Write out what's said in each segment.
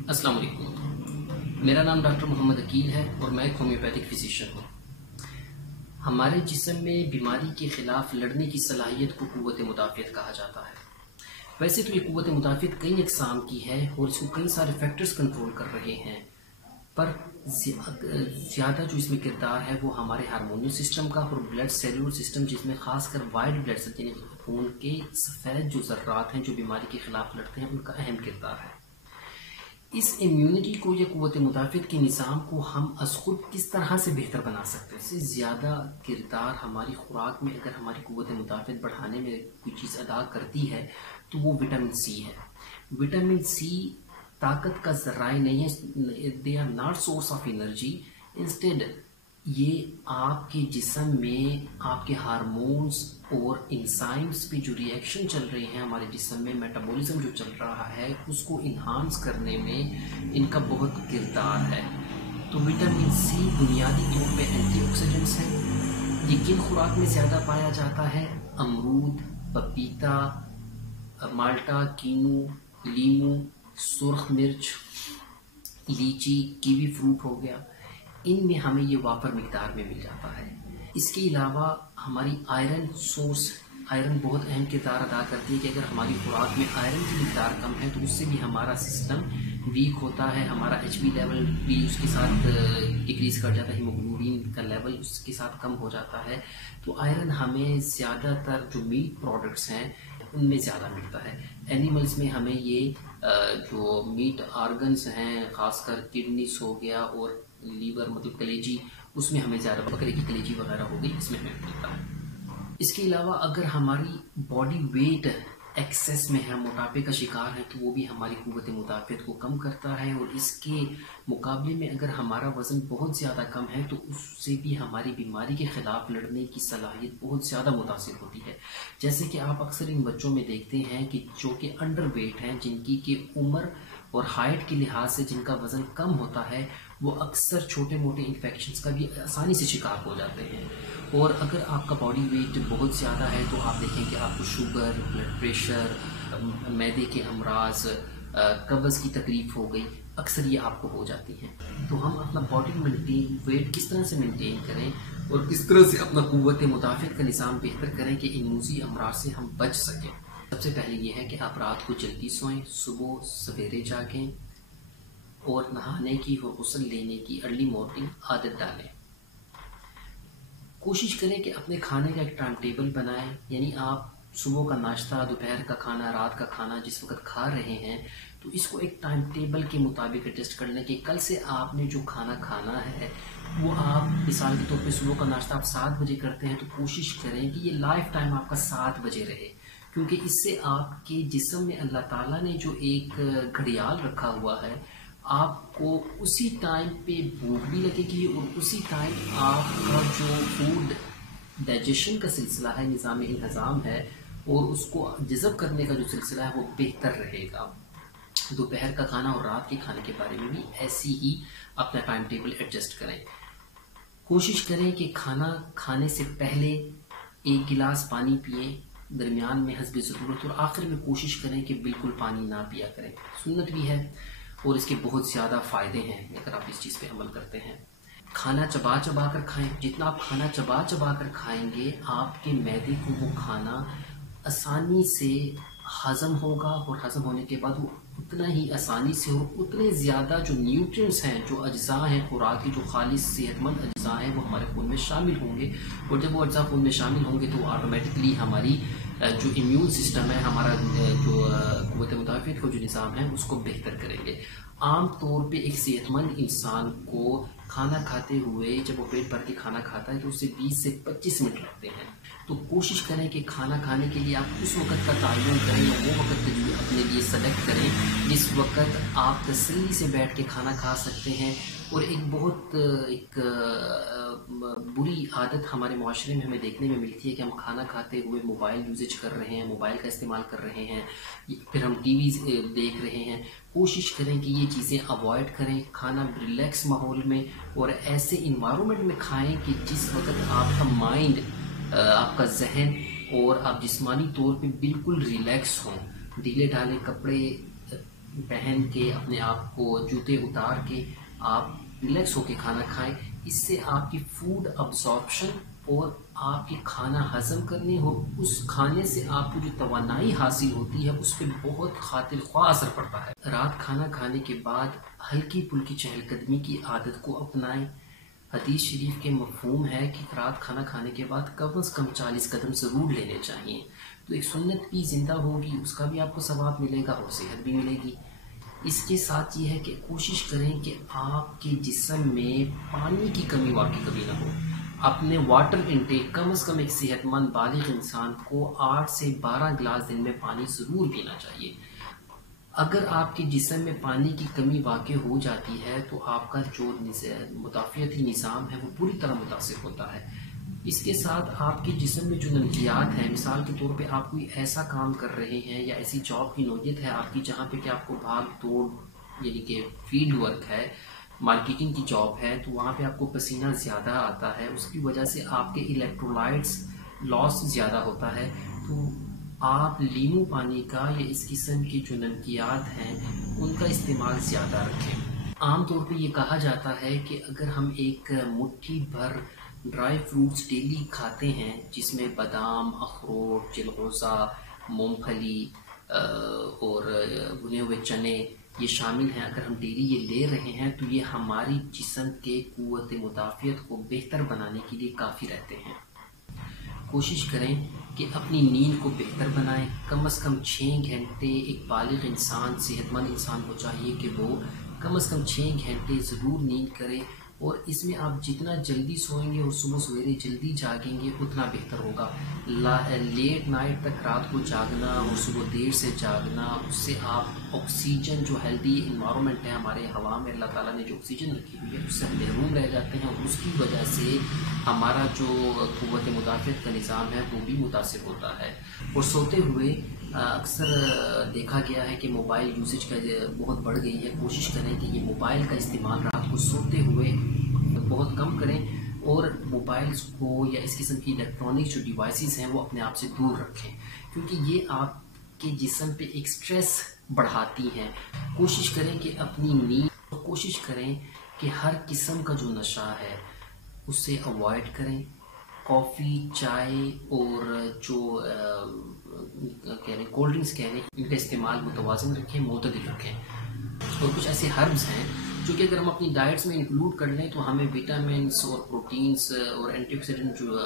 अस्सलाम वालेकुम। मेरा नाम डॉक्टर मोहम्मद अकील है और मैं एक होम्योपैथिक फिजिशियन हूँ। हमारे जिस्म में बीमारी के खिलाफ लड़ने की सलाहियत को क़ुव्वत मुदाफ़ियत कहा जाता है। वैसे तो ये क़ुव्वत मुदाफ़ियत कई अक़साम की है और इसको कई सारे फैक्टर्स कंट्रोल कर रहे हैं, पर ज़्यादा जो इसमें किरदार है वो हमारे हार्मोनियल सिस्टम का और ब्लड सेलुलर सिस्टम, जिसमें खासकर वाइट ब्लड सेल यानी खून के सफ़ेद जो ज़र्रात हैं जो बीमारी के खिलाफ लड़ते हैं, उनका अहम किरदार है। इस इम्यूनिटी को या क़ुव्वत मुदाफ़ियत के निज़ाम को हम अज़ खुद किस तरह से बेहतर बना सकते हैं। इससे ज़्यादा किरदार हमारी खुराक में अगर हमारी क़ुव्वत मुदाफ़ियत बढ़ाने में कोई चीज़ अदा करती है तो वो विटामिन सी है। विटामिन सी ताकत का ज़राए नहीं है, they are not source of energy. Instead ये आपके जिस्म में आपके हार्मोन्स और इंजाइम्स पे जो रिएक्शन चल रहे हैं, हमारे जिस्म में मेटाबॉलिज्म जो चल रहा है उसको इन्हांस करने में इनका बहुत किरदार है। तो विटामिन सी बुनियादी तौर पे एंटीऑक्सीडेंट्स है। ये किन खुराक में ज़्यादा पाया जाता है? अमरूद, पपीता, माल्टा, कीनू, लीमू, सुर्ख मिर्च, लीची, कीवी फ्रूट हो गया, इनमें हमें ये वापर मिकदार में मिल जाता है। इसके अलावा हमारी आयरन सोर्स, आयरन बहुत अहम किरदार अदा करती है कि अगर हमारी खुराक में आयरन की मिकदार कम है तो उससे भी हमारा सिस्टम वीक होता है, हमारा एचबी लेवल भी उसके साथ डिक्रीज कर जाता है, हीमोग्लोबिन का लेवल उसके साथ कम हो जाता है। तो आयरन हमें ज़्यादातर जो मीट प्रोडक्ट्स हैं उनमें ज़्यादा मिलता है। एनिमल्स में हमें ये जो मीट आर्गन्स हैं, खासकर किडनीस हो गया और लीवर मतलब कलेजी, उसमें हमें ज़्यादा, बकरे की कलेजी वगैरह हो गई, इसमें हमें मिलता है। इसके अलावा अगर हमारी बॉडी वेट एक्सेस में है, मोटापे का शिकार है, तो वो भी हमारी क़ुव्वत मुदाफ़ियत को कम करता है। और इसके मुकाबले में अगर हमारा वज़न बहुत ज़्यादा कम है तो उससे भी हमारी बीमारी के ख़िलाफ़ लड़ने की सलाहियत बहुत ज़्यादा मुतासिर होती है। जैसे कि आप अक्सर इन बच्चों में देखते हैं कि जो कि अंडर वेट हैं, जिनकी कि उम्र और हाइट के लिहाज से जिनका वज़न कम होता है, वो अक्सर छोटे मोटे इन्फेक्शंस का भी आसानी से शिकार हो जाते हैं। और अगर आपका बॉडी वेट बहुत ज़्यादा है तो आप देखें कि आपको शुगर, ब्लड प्रेशर, मैदे के अमराज, कब्ज़ की तकलीफ़ हो गई, अक्सर ये आपको हो जाती हैं। तो हम अपना बॉडी मेंटेन, वेट किस तरह से मेंटेन करें और किस तरह से अपना क़ुव्वत मुदाफ़ियत का निज़ाम बेहतर करें कि इन मूज़ी अमराज से हम बच सकें। सबसे पहले ये है कि आप रात को जल्दी सोएं, सुबह सवेरे जागें और नहाने की और गुस्ल लेने की अर्ली मॉर्निंग आदत डालें। कोशिश करें कि अपने खाने का एक टाइम टेबल बनाएं, यानी आप सुबह का नाश्ता, दोपहर का खाना, रात का खाना जिस वक्त खा रहे हैं तो इसको एक टाइम टेबल के मुताबिक एडजस्ट कर लें कि कल से आपने जो खाना खाना है वो आप, मिसाल के तौर पे सुबह का नाश्ता आप 7 बजे करते हैं तो कोशिश करें कि ये लाइफ टाइम आपका 7 बजे रहे, क्योंकि इससे आपके जिस्म में अल्लाह ताला ने जो एक घड़ियाल रखा हुआ है, आपको उसी टाइम पे भूख भी लगेगी और उसी टाइम आपका जो फूड डाइजेशन का सिलसिला है, निज़ाम इंतज़ाम है और उसको जज़ब करने का जो सिलसिला है वो बेहतर रहेगा। दोपहर का खाना और रात के खाने के बारे में भी ऐसी ही अपना टाइम टेबल एडजस्ट करें। कोशिश करें कि खाना खाने से पहले 1 गिलास पानी पिए, दरमियान में हस्बे ज़रूरत, और आखिर में कोशिश करें कि बिल्कुल पानी ना पिया करें। सुन्नत भी है और इसके बहुत ज़्यादा फ़ायदे हैं अगर आप इस चीज़ पे अमल करते हैं। खाना चबा चबा कर खाएं। जितना आप खाना चबा चबा कर खाएंगे, आपके मैदे को वो खाना आसानी से हज़म होगा और हज़म होने के बाद वो उतना ही आसानी से और उतने ज़्यादा जो न्यूट्रिएंट्स हैं, जो अज्जा हैं खुराक की, जो खालिस सेहतमंद अज्जा हैं, वो हमारे खून में शामिल होंगे। और जब वो अज्जा खून में शामिल होंगे तो ऑटोमेटिकली हमारी जो इम्यून सिस्टम है, हमारा जो क़ुव्वत मुदाफ़ियत का जो निज़ाम है उसको बेहतर करेंगे। आम तौर पे एक सेहतमंद इंसान को खाना खाते हुए, जब वो पेट भर के खाना खाता है तो उससे 20 से 25 मिनट लगते हैं। तो कोशिश करें कि खाना खाने के लिए आप उस वक़्त का तयन करें या वो वक़्त अपने लिए सेलेक्ट करें जिस वक़्त आप तसल्ली से बैठ के खाना खा सकते हैं। और एक बहुत बुरी आदत हमारे माशरे में हमें देखने में मिलती है कि हम खाना खाते हुए मोबाइल यूजेज कर रहे हैं, मोबाइल का इस्तेमाल कर रहे हैं, फिर हम टीवी देख रहे हैं। कोशिश करें कि ये चीज़ें अवॉइड करें, खाना रिलैक्स माहौल में और ऐसे इन्वायरमेंट में खाएं कि जिस वक्त आपका माइंड, आपका जहन और आप जिस्मानी तौर पे बिल्कुल रिलैक्स हों। ढीले ढाले कपड़े पहन के, अपने आप को जूते उतार के आप रिलैक्स होके खाना खाएं। इससे आपकी फूड अब्जॉर्प्शन और आपकी खाना हजम करने हो, उस खाने से आपको जो तवानाई हासिल होती है उस पर बहुत खातिर ख्वाह असर पड़ता है। रात खाना खाने के बाद हल्की फुल्की चहलकदमी की आदत को अपनाएं। हदीस शरीफ के मफहूम है कि रात खाना खाने के बाद कम से कम 40 कदम ज़रूर लेने चाहिए, तो एक सुन्नत भी ज़िंदा होगी, उसका भी आपको सवाब मिलेगा और सेहत भी मिलेगी। इसके साथ ये है कि कोशिश करें कि आपके जिस्म में पानी की कमी वाकई कभी ना हो। अपने वाटर इनटेक कम से कम एक सेहतमंद बालिग इंसान को 8 से 12 गिलास दिन में पानी ज़रूर पीना चाहिए। अगर आपके जिस्म में पानी की कमी वाक़ई हो जाती है तो आपका जो मुदाफ़ियती निज़ाम है वो पूरी तरह मुतासिर होता है। इसके साथ आपके जिस्म में जो नमकियात हैं, मिसाल के तौर पे आप कोई ऐसा काम कर रहे हैं या ऐसी जॉब की नौयत है आपकी जहाँ पे कि आपको भाग दौड़ यानी कि फील्ड वर्क है, मार्केटिंग की जॉब है, तो वहाँ पे आपको पसीना ज़्यादा आता है, उसकी वजह से आपके इलेक्ट्रोलाइट्स लॉस ज़्यादा होता है। तो आप लीमू पानी का या इस किस्म की जो नमकियात हैं उनका इस्तेमाल ज़्यादा रखें। आम तौर पे ये कहा जाता है कि अगर हम एक मुट्ठी भर ड्राई फ्रूट्स डेली खाते हैं जिसमें बादाम, अखरोट, चिलगोज़ा, मूंगफली और भुने हुए चने ये शामिल हैं, अगर हम डेली ये ले रहे हैं तो ये हमारी जिस्म के क़ुव्वत मुदाफ़ियत को बेहतर बनाने के लिए काफ़ी रहते हैं। कोशिश करें कि अपनी नींद को बेहतर बनाएं। कम से कम 6 घंटे एक बालिग इंसान, सेहतमंद इंसान को चाहिए कि वो कम से कम 6 घंटे ज़रूर नींद करें, और इसमें आप जितना जल्दी सोएंगे और सुबह सवेरे जल्दी जागेंगे उतना बेहतर होगा। लेट नाइट तक रात को जागना और सुबह देर से जागना, उससे आप ऑक्सीजन जो हेल्दी इन्वायरमेंट है हमारे हवा में अल्लाह ताला ने जो ऑक्सीजन रखी हुई है उससे हम महरूम रह जाते हैं, और उसकी वजह से हमारा जो क़ुव्वत मुदाफ़ियत का निज़ाम है वो भी मुतासिर होता है। और सोते हुए अक्सर देखा गया है कि मोबाइल यूसेज का बहुत बढ़ गई है। कोशिश करें कि ये मोबाइल का इस्तेमाल रात को सोते हुए बहुत कम करें, और मोबाइल्स को या इस किस्म की इलेक्ट्रॉनिक जो डिवाइसेस हैं वो अपने आप से दूर रखें, क्योंकि ये आपके जिस्म पे एक स्ट्रेस बढ़ाती हैं। कोशिश करें कि अपनी नींद, कोशिश करें कि हर किस्म का जो नशा है उससे अवॉइड करें। कॉफ़ी, चाय और जो कह लें कोल्ड ड्रिंक्स कह लें, इनका इस्तेमाल मुतवाज़िन रखें, मुतदिल रखें। और कुछ ऐसे हर्ब्स हैं जो कि अगर हम अपनी डाइट्स में इंक्लूड कर लें तो हमें विटामिन्स और प्रोटीन्स और एंटीऑक्सीडेंट जो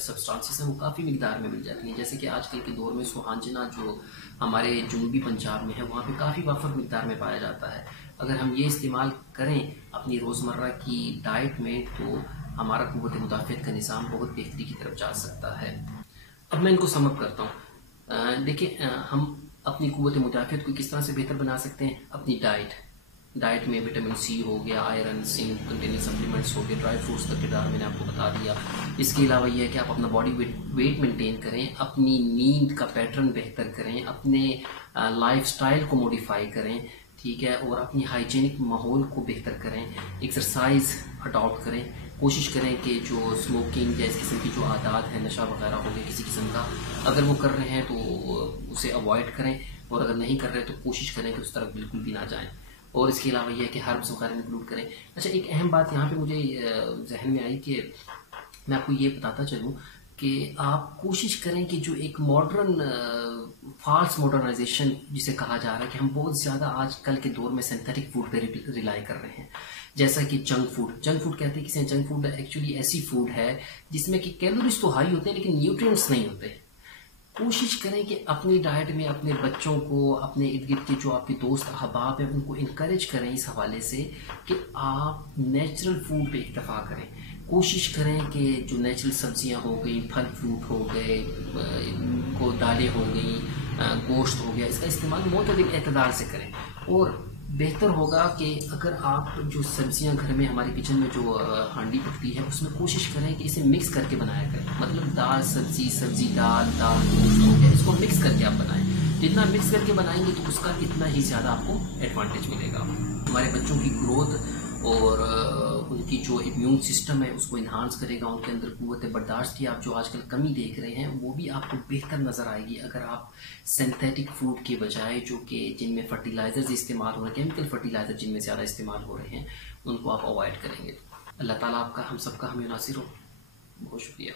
सब्सटेंसेस हैं वो काफ़ी मिकदार में मिल जाती हैं। जैसे कि आजकल के दौर में सुहांजना जो हमारे जनूबी पंजाब में है वहाँ पे काफ़ी वाफर मिकदार में पाया जाता है। अगर हम ये इस्तेमाल करें अपनी रोज़मर्रा की डाइट में तो हमारा क़ुव्वत मुदाफ़ियत का निज़ाम बहुत बेहतरी की तरफ जा सकता है। अब मैं इनको समअप करता हूँ। देखिए, हम अपनी क़ुव्वत मुदाफ़ियत को किस तरह से बेहतर बना सकते हैं। अपनी डाइट में विटामिन सी हो गया, आयरन, जिंक कंटेनिंग सप्लीमेंट्स हो गए, ड्राई फ्रूट्स का किरदार मैंने आपको बता दिया। इसके अलावा यह है कि आप अपना बॉडी वेट मेंटेन करें, अपनी नींद का पैटर्न बेहतर करें, अपने लाइफस्टाइल को मॉडिफाई करें, ठीक है, और अपनी हाइजीनिक माहौल को बेहतर करें, एक्सरसाइज अडॉप्ट करें। कोशिश करें कि जो स्मोकिंग या इस किस्म की जो आदत है, नशा वगैरह हो गया किसी किस्म का, अगर वो कर रहे हैं तो उसे अवॉइड करें, और अगर नहीं कर रहे तो कोशिश करें कि उस तरफ बिल्कुल भी ना जाएं। और इसके अलावा यह है कि हर्ब्स वगैरह इंक्लूड करें। अच्छा, एक अहम बात यहाँ पे मुझे जहन में आई कि मैं आपको ये बताता चलूँ कि आप कोशिश करें कि जो एक मॉडर्न फास्ट मॉडर्नाइजेशन जिसे कहा जा रहा है कि हम बहुत ज़्यादा आजकल के दौर में सिंथेटिक फूड पे रिलाई कर रहे हैं, जैसा कि जंक फूड कहते हैं किसे। जंक फूड एक्चुअली ऐसी फूड है जिसमें कि कैलोरीज तो हाई होते हैं लेकिन न्यूट्रिएंट्स नहीं होते। कोशिश करें कि अपनी डाइट में अपने बच्चों को, अपने इर्द गिर्द के जो आपके दोस्त अहबाब हैं उनको इनकरेज करें इस हवाले से कि आप नेचुरल फूड पे इक्तफा करें। कोशिश करें कि जो नेचुरल सब्जियां हो गई, फल फ्रूट हो गए, को दालें हो गई, गोश्त हो गया, इसका इस्तेमाल मुतदिल एतदाल से करें। और बेहतर होगा कि अगर आप जो सब्जियां घर में हमारे किचन में जो हांडी पकती है उसमें कोशिश करें कि इसे मिक्स करके बनाया करें। मतलब दाल सब्जी, सब्जी दाल, दाल गोश्त हो गया, इसको मिक्स करके आप बनाएं। जितना मिक्स करके बनाएंगे तो उसका इतना ही ज़्यादा आपको एडवांटेज मिलेगा। हमारे बच्चों की ग्रोथ और उनकी जो इम्यून सिस्टम है उसको इन्हांस करेगा, उनके अंदर क़ुव्वत बर्दाश्त की आप जो आजकल कमी देख रहे हैं वो भी आपको बेहतर नज़र आएगी अगर आप सिंथेटिक फूड के बजाय जो कि जिनमें फर्टिलाइजर्स इस्तेमाल हो रहे हैं, केमिकल फर्टिलाइजर जिनमें ज़्यादा इस्तेमाल हो रहे हैं, उनको आप अवॉइड करेंगे। अल्लाह ताला आपका हम सबका हमें नासिर हो। बहुत शुक्रिया।